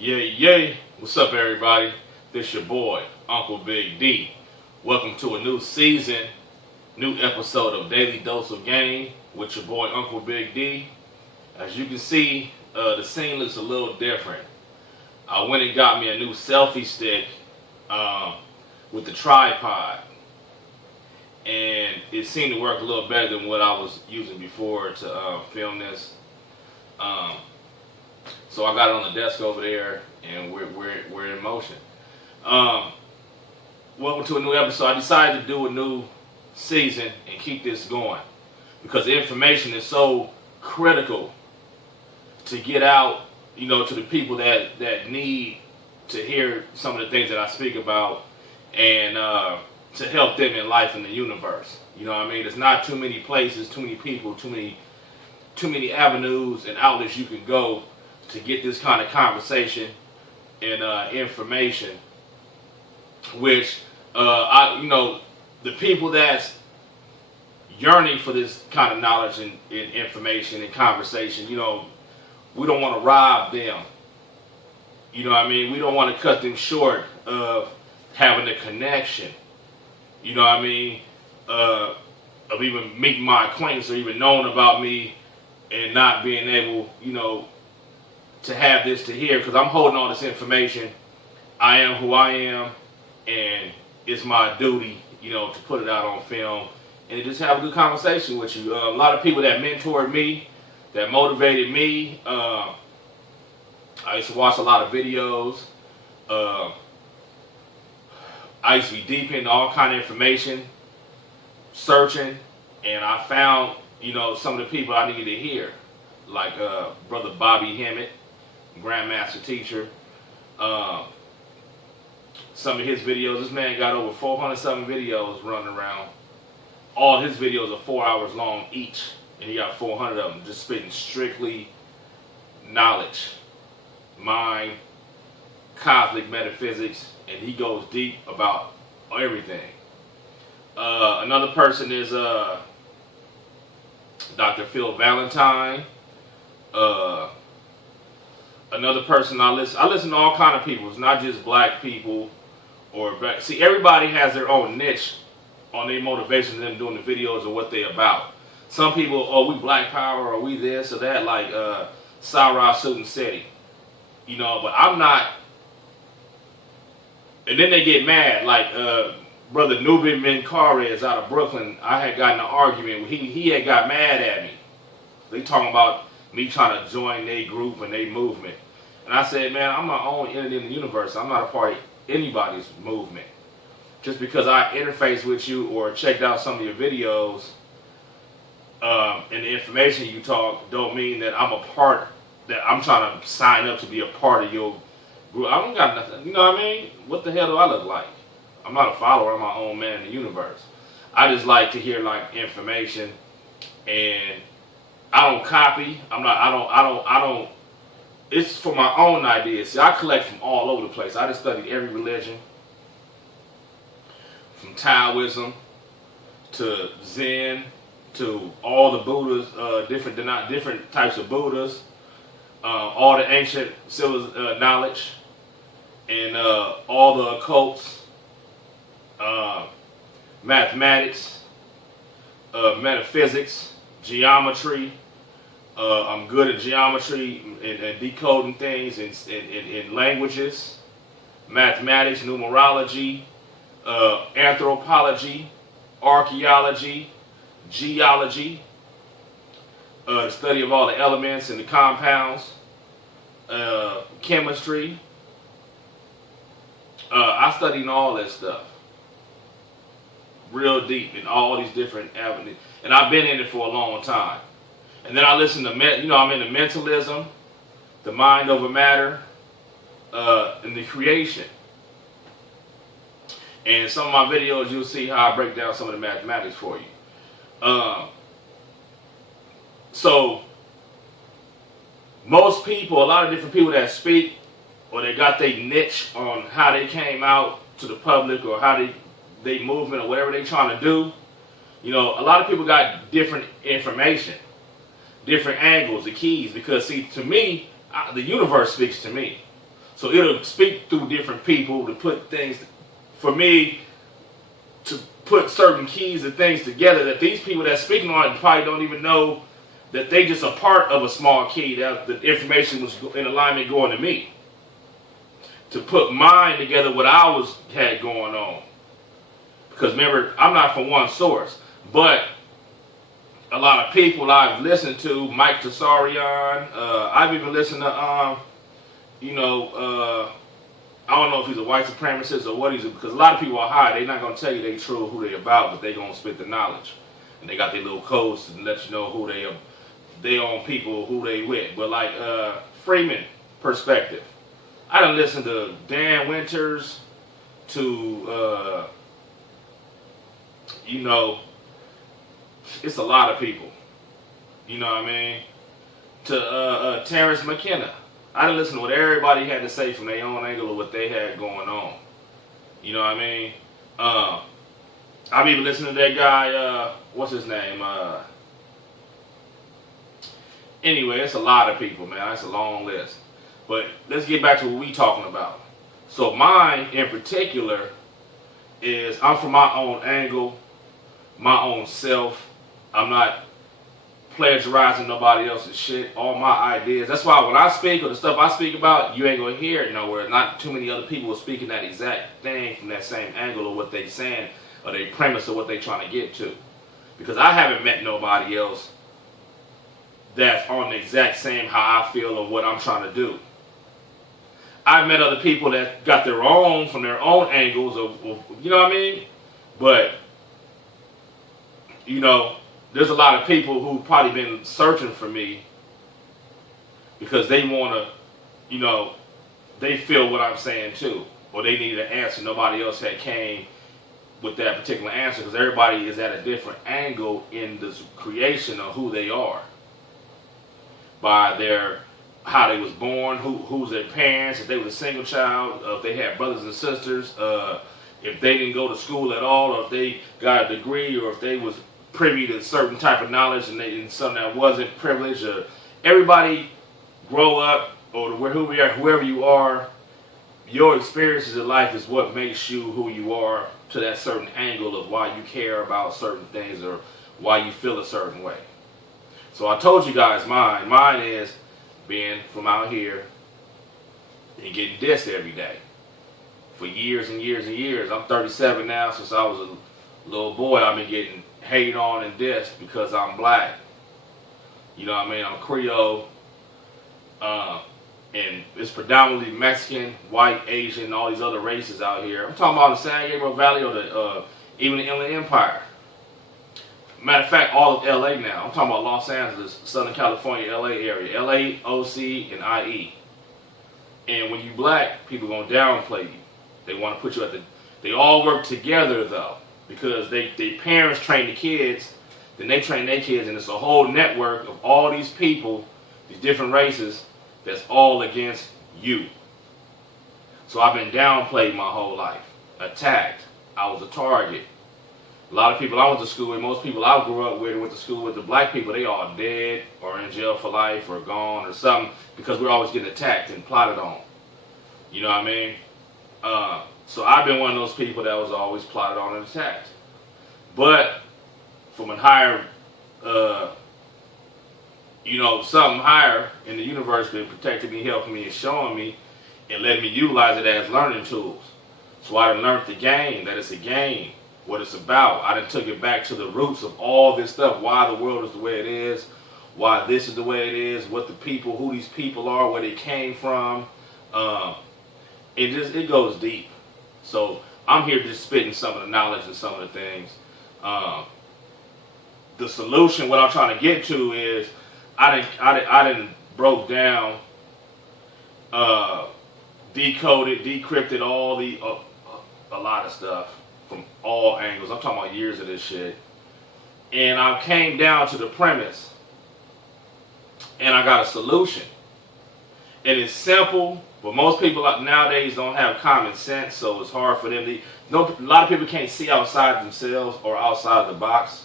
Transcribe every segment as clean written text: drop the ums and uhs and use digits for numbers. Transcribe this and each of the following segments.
Yay, yay. What's up, everybody? This your boy, Uncle Big D. Welcome to a new season, new episode of Daily Dose of Game with your boy, Uncle Big D. As you can see, the scene looks a little different. I went and got me a new selfie stick with the tripod. And it seemed to work a little better than what I was using before to film this. So I got it on the desk over there, and we're in motion. Welcome to a new episode. I decided to do a new season and keep this going because the information is so critical to get out, to the people that need to hear some of the things that I speak about, and to help them in life in the universe. You know what I mean? There's not too many places, too many people, too many avenues and outlets you can go to get this kind of conversation and information, which the people that's yearning for this kind of knowledge and information and conversation, we don't want to rob them. You know what I mean? We don't want to cut them short of having a connection. You know what I mean? Of even meeting my acquaintance or even knowing about me and not being able, to have this to hear, because I'm holding all this information. I am who I am, and it's my duty, to put it out on film and just have a good conversation with you. A lot of people that mentored me, that motivated me. I used to watch a lot of videos. I used to be deep into all kind of information, searching, and I found, some of the people I needed to hear, like Brother Bobby Hemmett, Grandmaster Teacher. Some of his videos, this man got over 400-something videos running around. All his videos are 4 hours long each, and he got 400 of them, just spitting strictly knowledge, mind, cosmic metaphysics, and he goes deep about everything. Another person is Dr. Phil Valentine. Another person I listen to all kind of people. It's not just black people or black. See, everybody has their own niche on their motivation of them doing the videos or what they're about. Some people, we black power, or we this or that, like Sarah Sutin City. But I'm not. And then they get mad, like Brother Nubin Menkarez out of Brooklyn. I had gotten an argument. He had got mad at me. They talking about me trying to join their group and their movement. And I said, man, I'm my own entity in the universe. I'm not a part of anybody's movement. Just because I interface with you or checked out some of your videos and the information you talk don't mean that I'm a part, that I'm trying to sign up to be a part of your group. I don't got nothing. You know what I mean? What the hell do I look like? I'm not a follower. I'm my own man in the universe. I just like to hear information, and I don't copy. I don't. It's for my own ideas. See, I collect from all over the place. I just studied every religion, from Taoism to Zen to all the Buddhas, different types of Buddhas, all the ancient knowledge, and all the occults, mathematics, metaphysics, geometry. I'm good at geometry and decoding things in languages, mathematics, numerology, anthropology, archaeology, geology, the study of all the elements and the compounds, chemistry. I studied all that stuff real deep in all these different avenues, and I've been in it for a long time. And then I listen to, I'm into mentalism, the mind over matter, and the creation. And some of my videos, you'll see how I break down some of the mathematics for you. So, most people, a lot of different people that speak, or they got their niche on how they came out to the public, or how they movement, or whatever they trying to do. A lot of people got different information, different angles, the keys, because see, to me, the universe speaks to me. So it'll speak through different people to put things, for me, to put certain keys and things together that these people that's speaking on it probably don't even know that they just a part of a small key, that the information was in alignment going to me. To put mine together what I had going on. Because remember, I'm not from one source, but a lot of people I've listened to, Mike Tassarian, I've even listened to, I don't know if he's a white supremacist or what he's, because a lot of people are high. They're not going to tell you they true who they about, but they going to spit the knowledge. And they got their little codes to let you know who they are. They own people who they with. But like Freeman perspective. I done listened to Dan Winters, to, it's a lot of people. You know what I mean? To Terrence McKenna. I done listened to what everybody had to say from their own angle of what they had going on. You know what I mean? I've even listened to that guy, what's his name? Anyway, it's a lot of people, man. That's a long list. But let's get back to what we talking about. So mine, in particular, is I'm from my own angle, my own self. I'm not plagiarizing nobody else's shit, all my ideas. That's why when I speak, or the stuff I speak about, you ain't gonna hear it nowhere. Not too many other people are speaking that exact thing from that same angle of what they saying, or their premise of what they trying to get to. Because I haven't met nobody else that's on the exact same how I feel of what I'm trying to do. I've met other people that got their own, from their own angles of you know what I mean? But, there's a lot of people who've probably been searching for me because they want to, they feel what I'm saying too. Or they need an answer. Nobody else had came with that particular answer because everybody is at a different angle in the creation of who they are. By how they was born, who's their parents, if they was a single child, if they had brothers and sisters, if they didn't go to school at all, or if they got a degree, or if they was privy to certain type of knowledge and something that wasn't privileged. Everybody grow up, or whoever you are, your experiences in life is what makes you who you are to that certain angle of why you care about certain things or why you feel a certain way. So I told you guys mine. Mine is being from out here and getting dissed every day for years and years and years. I'm 37 now. Since I was a little boy, I've been getting hated on and dissed because I'm black. You know what I mean? I'm Creole. And it's predominantly Mexican, white, Asian, all these other races out here. I'm talking about the San Gabriel Valley or even the Inland Empire. Matter of fact, all of LA now. I'm talking about Los Angeles, Southern California, LA area. LA, OC, and IE. And when you black, people gonna downplay you. They want to put you at the... They all work together though. Because they parents train the kids, then they train their kids, and it's a whole network of all these people, these different races, that's all against you. So I've been downplayed my whole life. Attacked. I was a target. A lot of people I went to school with, most people I grew up with and went to school with, the black people, they all dead or in jail for life or gone or something because we're always getting attacked and plotted on. You know what I mean? So I've been one of those people that was always plotted on and attacked. But from a higher, something higher in the universe been protecting me, helping me, and showing me, and letting me utilize it as learning tools. So I done learned the game, that it's a game, what it's about. I done took it back to the roots of all this stuff, why the world is the way it is, why this is the way it is, what the people, who these people are, where they came from. It goes deep. So I'm here just spitting some of the knowledge and some of the things. The solution, what I'm trying to get to is, I done broke down, decoded, decrypted all the a lot of stuff from all angles. I'm talking about years of this shit, and I came down to the premise, and I got a solution. And it's simple, but most people nowadays don't have common sense, so it's hard for them to. A lot of people can't see outside themselves or outside the box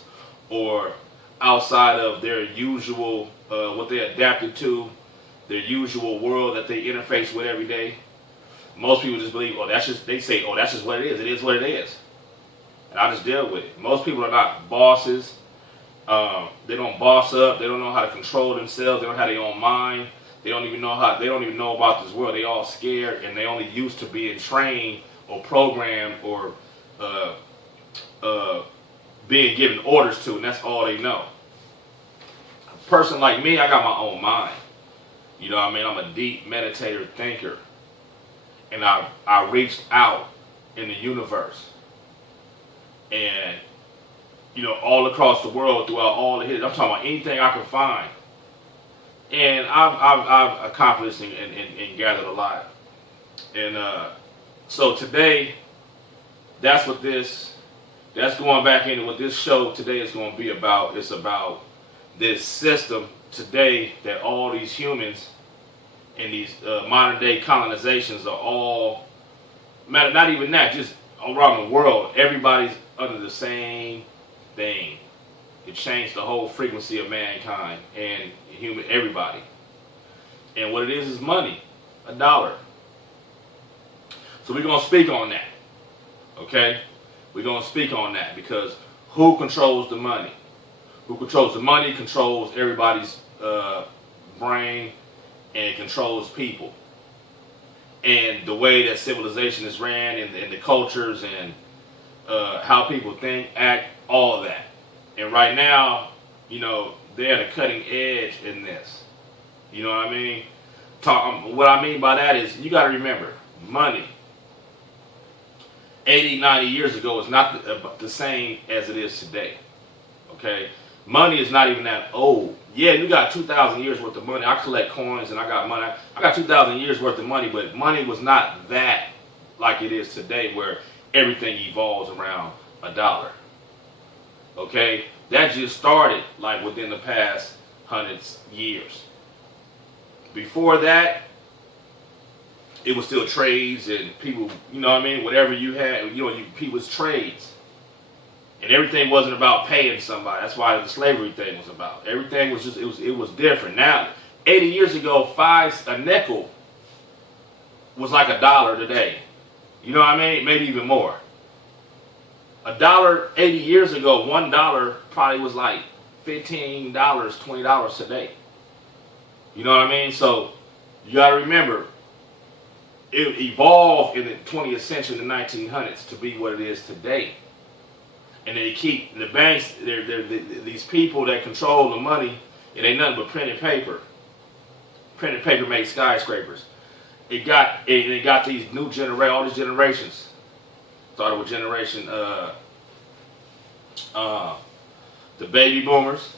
or outside of their usual, what they adapted to, their usual world that they interface with every day. Most people just believe, oh, that's just, they say, oh, that's just what it is. It is what it is. And I just deal with it. Most people are not bosses. They don't boss up. They don't know how to control themselves. They don't have their own mind. They don't even know about this world. They all scared, and they only used to being trained or programmed or being given orders to, and that's all they know. A person like me, I got my own mind. You know what I mean? I'm a deep meditator thinker. And I reached out in the universe. And, you know, all across the world, throughout all the history, I'm talking about anything I can find. And I've accomplished and gathered a lot. And so today, that's going back into what this show today is going to be about. It's about this system today that all these humans and these modern day colonizations are all, not even that, just around the world, everybody's under the same thing. It changed the whole frequency of mankind and everybody. And what it is money, $1. So we're going to speak on that. Okay? We're going to speak on that because who controls the money? Who controls the money controls everybody's brain and controls people. And the way that civilization is ran and the cultures and how people think, act, all of that. And right now, you know, they're at a cutting edge in this. You know what I mean? What I mean by that is you got to remember, money 80, 90 years ago is not the same as it is today. Okay? Money is not even that old. Yeah, you got 2,000 years worth of money. I collect coins and I got money. I got 2,000 years worth of money, but money was not that like it is today where everything evolves around $1. Okay? That just started like within the past hundreds years. Before that, it was still trades and people, you know what I mean? Whatever you had, you know, people's trades. And everything wasn't about paying somebody. That's why the slavery thing was about. Everything was just, it was different. Now, 80 years ago, a nickel was like $1 today. You know what I mean? Maybe even more. $1 80 years ago, $1 probably was like $15, $20 today. You know what I mean? So you got to remember, it evolved in the 20th century, in the 1900s, to be what it is today. And they keep the banks. These people that control the money. It ain't nothing but printed paper. Printed paper makes skyscrapers. It got these new all these generations. Started with generation the baby boomers,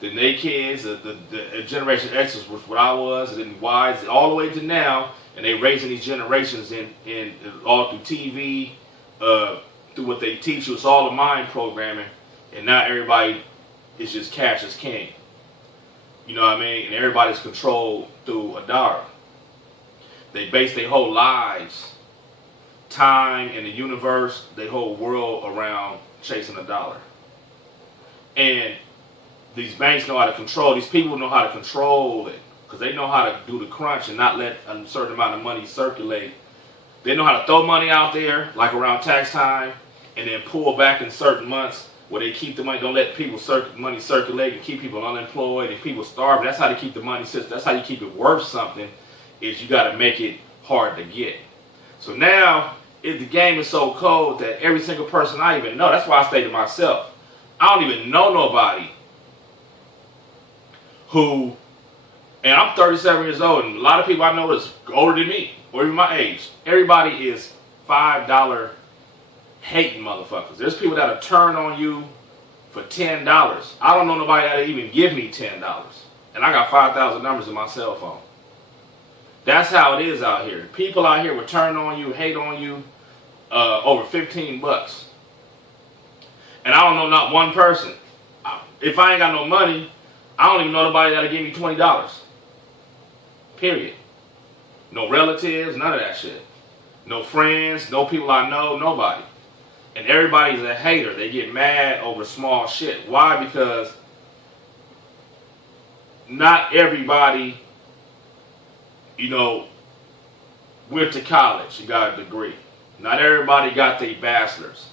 then they kids, the generation X was what I was, and then Y, all the way to now, and they raising these generations in all through TV, through what they teach you. It's all the mind programming, and now everybody is just cash is king. You know what I mean? And everybody's controlled through $1. They base their whole lives, time, and the universe, their whole world around chasing $1. And these banks know how to control, these people know how to control it, because they know how to do the crunch and not let a certain amount of money circulate. They know how to throw money out there, like around tax time, and then pull back in certain months where they keep the money, don't let people money circulate and keep people unemployed and people starving. That's how they keep the money, that's how you keep it worth something, is you got to make it hard to get. So now, the game is so cold that every single person I even know, that's why I say to myself, I don't even know nobody who, and I'm 37 years old, and a lot of people I know is older than me, or even my age. Everybody is $5 hating motherfuckers. There's people that'll turn on you for $10. I don't know nobody that'll even give me $10. And I got 5,000 numbers in my cell phone. That's how it is out here. People out here will turn on you, hate on you, over $15. And I don't know not one person. If I ain't got no money, I don't even know nobody that'll give me $20. Period. No relatives, none of that shit. No friends, no people I know, nobody. And everybody's a hater. They get mad over small shit. Why? Because not everybody, you know, went to college and got a degree. Not everybody got their bachelor's.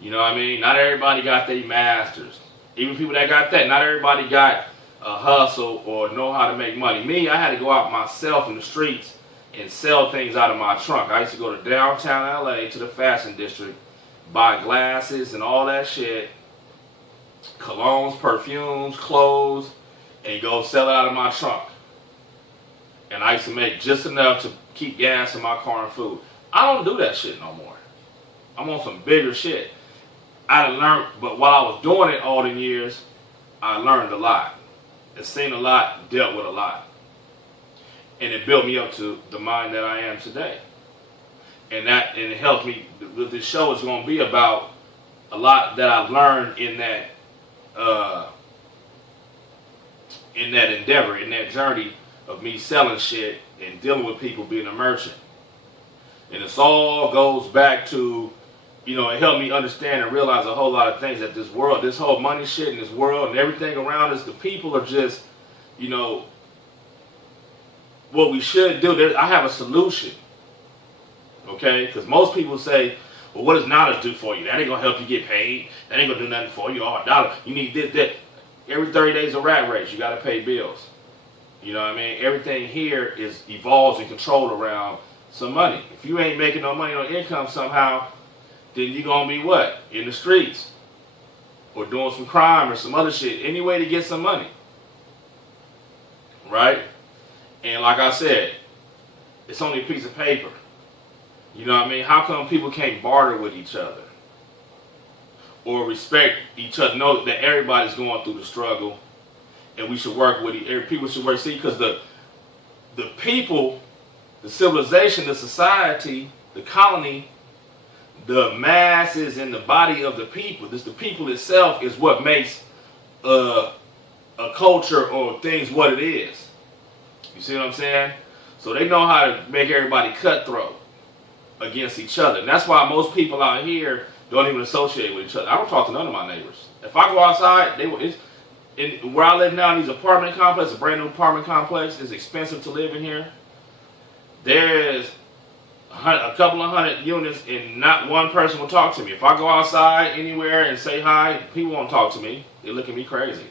You know what I mean? Not everybody got their master's. Even people that got that, not everybody got a hustle or know how to make money. Me, I had to go out myself in the streets and sell things out of my trunk. I used to go to downtown LA to the fashion district, buy glasses and all that shit, colognes, perfumes, clothes, and go sell it out of my trunk. And I used to make just enough to keep gas in my car and food. I don't do that shit no more. I'm on some bigger shit. I learned, but while I was doing it all the years, I learned a lot. I've seen a lot, dealt with a lot. And it built me up to the mind that I am today. And it helped me. This show is going to be about a lot that I've learned in that endeavor, in that journey of me selling shit and dealing with people, being a merchant. And this all goes back to, you know, it helped me understand and realize a whole lot of things that this world, this whole money shit in this world and everything around us, the people are just, you know, what we should do. I have a solution, okay? Because most people say, well, what does knowledge do for you? That ain't going to help you get paid. That ain't going to do nothing for you. Oh, dollar. You need this, that. Every 30 days a rat race. You got to pay bills. You know what I mean? Everything here evolves and controlled around some money. If you ain't making no money on income somehow, then you're going to be what? In the streets. Or doing some crime or some other shit. Any way to get some money. Right? And like I said, it's only a piece of paper. You know what I mean? How come people can't barter with each other? Or respect each other? Know that everybody's going through the struggle. And we should work with it. People should work. See, because the people, the civilization, the society, the colony, the masses and the body of the people, the people itself is what makes a culture or things what it is. You see what I'm saying? So they know how to make everybody cutthroat against each other. And that's why most people out here don't even associate with each other. I don't talk to none of my neighbors. If I go outside, where I live now in these apartment complex, a brand new apartment complex, it's expensive to live in here. There's a couple of hundred units and not one person will talk to me. If I go outside anywhere and say hi, people won't talk to me. They look at me crazy.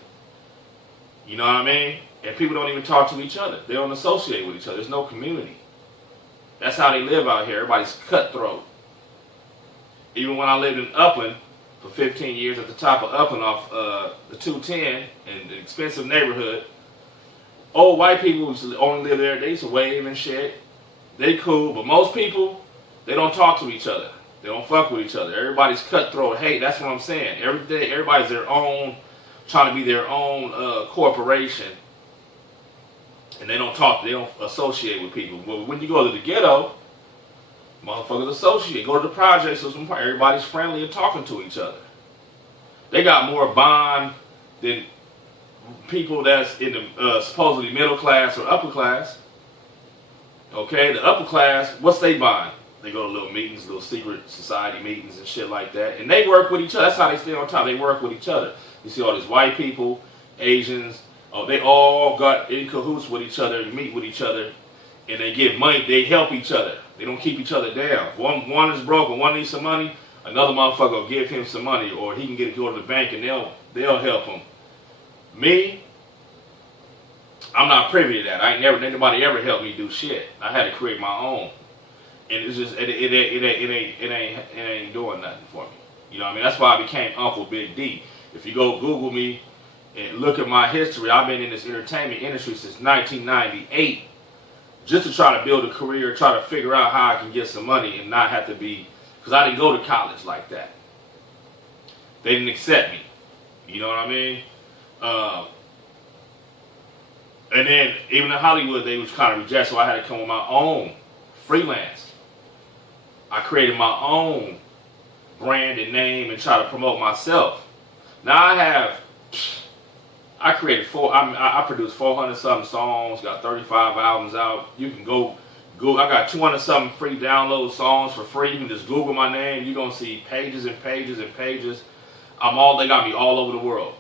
You know what I mean? And people don't even talk to each other. They don't associate with each other. There's no community. That's how they live out here. Everybody's cutthroat. Even when I lived in Upland for 15 years at the top of Upland off the 210 in the expensive neighborhood, old white people used to only live there. They used to wave and shit. They cool, but most people, they don't talk to each other. They don't fuck with each other. Everybody's cutthroat. Hey, that's what I'm saying. Everybody's their own, trying to be their own corporation. And they don't talk, they don't associate with people. But when you go to the ghetto, motherfuckers associate. Go to the projects, everybody's friendly and talking to each other. They got more bond than people that's in the supposedly middle class or upper class. Okay, the upper class, what's they bond? They go to little meetings, little secret society meetings and shit like that. And they work with each other. That's how they stay on top. They work with each other. You see all these white people, Asians, they all got in cahoots with each other and meet with each other. And they give money. They help each other. They don't keep each other down. If one is broke and one needs some money, another motherfucker will give him some money. Or he can go to the bank and they'll help him. Me, I'm not privy to that. Nobody ever helped me do shit. I had to create my own. And it's just, it ain't doing nothing for me. You know what I mean? That's why I became Uncle Big D. If you go Google me and look at my history, I've been in this entertainment industry since 1998 just to try to build a career, try to figure out how I can get some money and not have to be, because I didn't go to college like that. They didn't accept me. You know what I mean? And then even in Hollywood, they was kind of rejected, so I had to come with my own freelance. I created my own brand and name and try to promote myself. Now I created I produced 400 something songs, got 35 albums out. You can go, I got 200 something free download songs for free. You can just Google my name. You're going to see pages and pages and pages. They got me all over the world.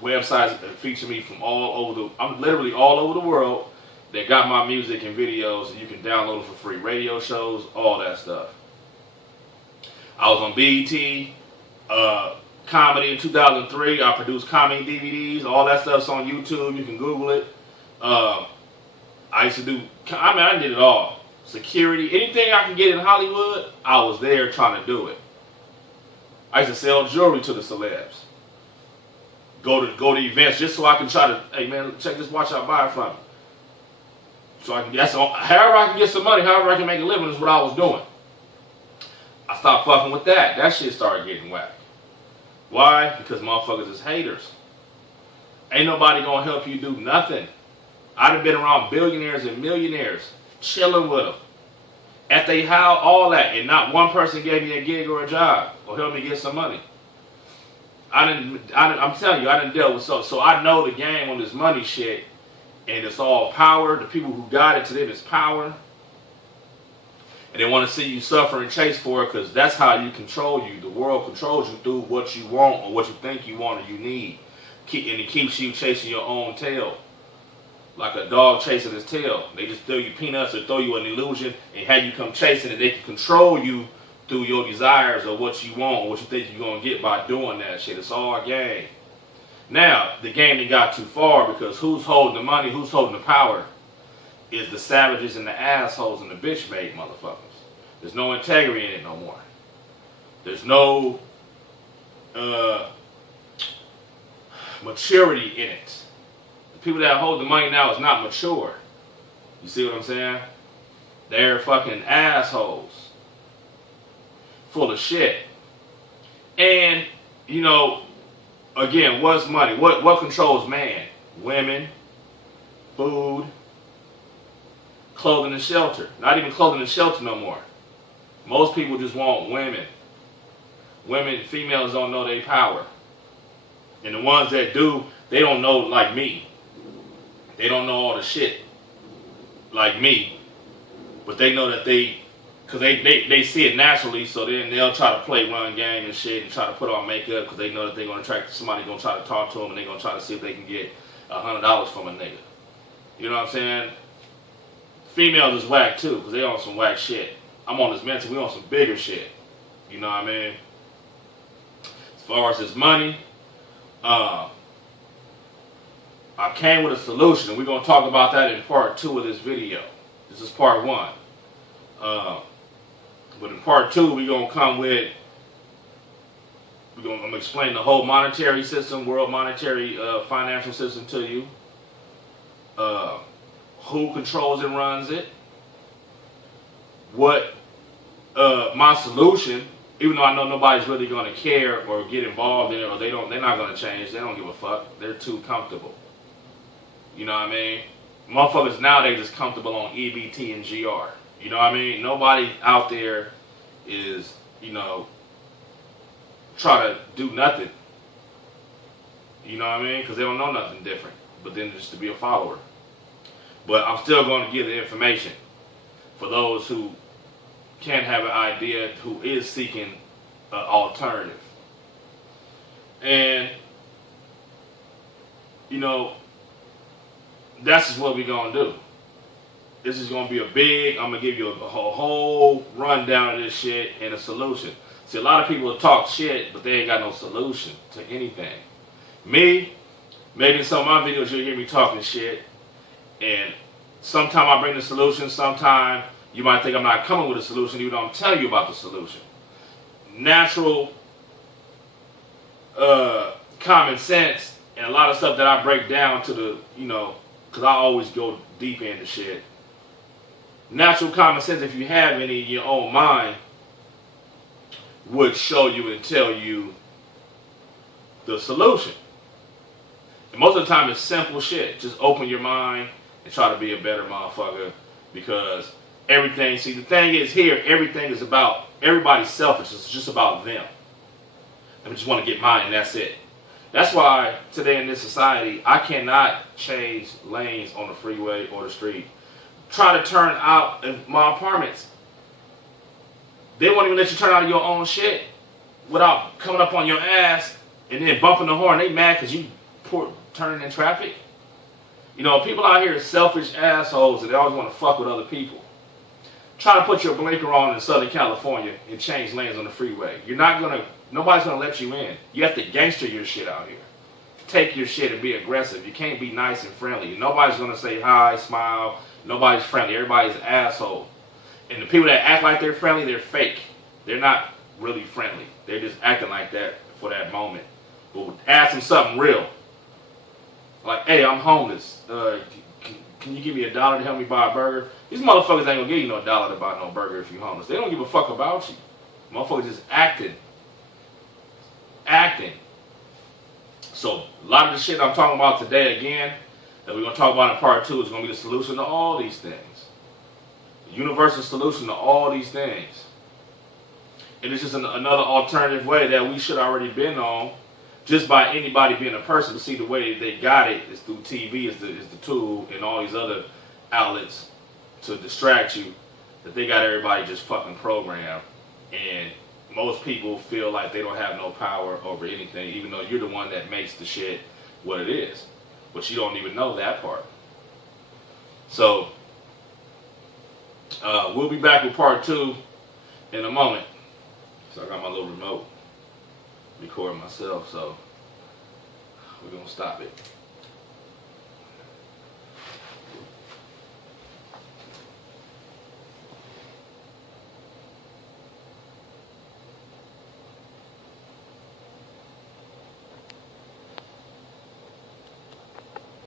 Websites that feature me from I'm literally all over the world. They got my music and videos, and you can download them for free. Radio shows, all that stuff. I was on BET, comedy in 2003. I produced comedy DVDs. All that stuff's on YouTube. You can Google it. I used to do, I did it all. Security, anything I can get in Hollywood, I was there trying to do it. I used to sell jewelry to the celebs. Go to events just so I can try to, hey man, check this watch I buy from. So I can, however I can get some money, however I can make a living is what I was doing. I stopped fucking with that. That shit started getting whack. Why? Because motherfuckers is haters. Ain't nobody gonna help you do nothing. I done been around billionaires and millionaires, chilling with them. At they house, all that, and not one person gave me a gig or a job or helped me get some money. I'm telling you, I done dealt with so I know the game on this money shit, and it's all power. The people who got it, to them is power. And they want to see you suffer and chase for it, because that's how you control you. The world controls you through what you want or what you think you want or you need. And it keeps you chasing your own tail. Like a dog chasing his tail. They just throw you peanuts or throw you an illusion and have you come chasing it. They can control you through your desires or what you want or what you think you're going to get by doing that shit. It's all a game. Now, the game that got too far, because who's holding the money, who's holding the power, is the savages and the assholes and the bitch-made motherfuckers. There's no integrity in it no more. There's no maturity in it. The people that hold the money now is not mature. You see what I'm saying? They're fucking assholes. Full of shit. And, you know, again, what's money? What controls man? Women, food, clothing and shelter. Not even clothing and shelter no more. Most people just want women. Women, females don't know their power. And the ones that do, they don't know like me. They don't know all the shit like me. But they know that because they see it naturally, so then they'll try to play run game and shit and try to put on makeup because they know that they're going to attract somebody going to try to talk to them and they're going to try to see if they can get $100 from a nigga. You know what I'm saying? Females is whack too because they on some whack shit. I'm on this mental, we on some bigger shit. You know what I mean? As far as this money, I came with a solution, and we're going to talk about that in part 2 of this video. This is part 1. But in part 2, we're going to come with, I'm going to explain the whole monetary system, world monetary financial system to you. Who controls and runs it. What my solution, even though I know nobody's really going to care or get involved in it, or they're not going to change. They don't give a fuck. They're too comfortable. You know what I mean? Motherfuckers nowadays is comfortable on EBT and GR. You know what I mean? Nobody out there is, you know, try to do nothing. You know what I mean? Because they don't know nothing different. But then just to be a follower. But I'm still going to give the information for those who can't have an idea, who is seeking an alternative. And, you know, that's just what we're going to do. This is going to be I'm going to give you a whole rundown of this shit and a solution. See, a lot of people talk shit, but they ain't got no solution to anything. Me, maybe in some of my videos you'll hear me talking shit, and sometime I bring the solution, sometime you might think I'm not coming with a solution, even though I'm telling you about the solution. Natural, common sense, and a lot of stuff that I break down to the, you know, because I always go deep into shit. Natural common sense, if you have any in your own mind, would show you and tell you the solution. And most of the time it's simple shit. Just open your mind and try to be a better motherfucker, because everything, see, the thing is here, everything is about, everybody's selfish. It's just about them. I just want to get mine, and that's it. That's why today in this society, I cannot change lanes on the freeway or the street. Try to turn out of my apartments. They won't even let you turn out of your own shit without coming up on your ass and then bumping the horn. They mad because you turning in traffic. You know, people out here are selfish assholes and they always want to fuck with other people. Try to put your blinker on in Southern California and change lanes on the freeway. You're not gonna, nobody's gonna let you in. You have to gangster your shit out here. Take your shit and be aggressive. You can't be nice and friendly. Nobody's gonna say hi, smile. Nobody's friendly. Everybody's an asshole. And the people that act like they're friendly, they're fake. They're not really friendly. They're just acting like that for that moment. But ask them something real. Like, hey, I'm homeless. Can you give me $1 to help me buy a burger? These motherfuckers ain't gonna give you no $1 to buy no burger if you're homeless. They don't give a fuck about you. Motherfuckers just acting. Acting. So, a lot of the shit I'm talking about today, again, that we're gonna talk about in part 2 is gonna be the solution to all these things. The universal solution to all these things. And it's just another alternative way that we should already been on, just by anybody being a person. To see the way they got it is through TV is the tool, and all these other outlets to distract you, that they got everybody just fucking programmed. And most people feel like they don't have no power over anything, even though you're the one that makes the shit what it is. But you don't even know that part. So, we'll be back with part 2 in a moment. So I got my little remote recording myself, so we're gonna stop it.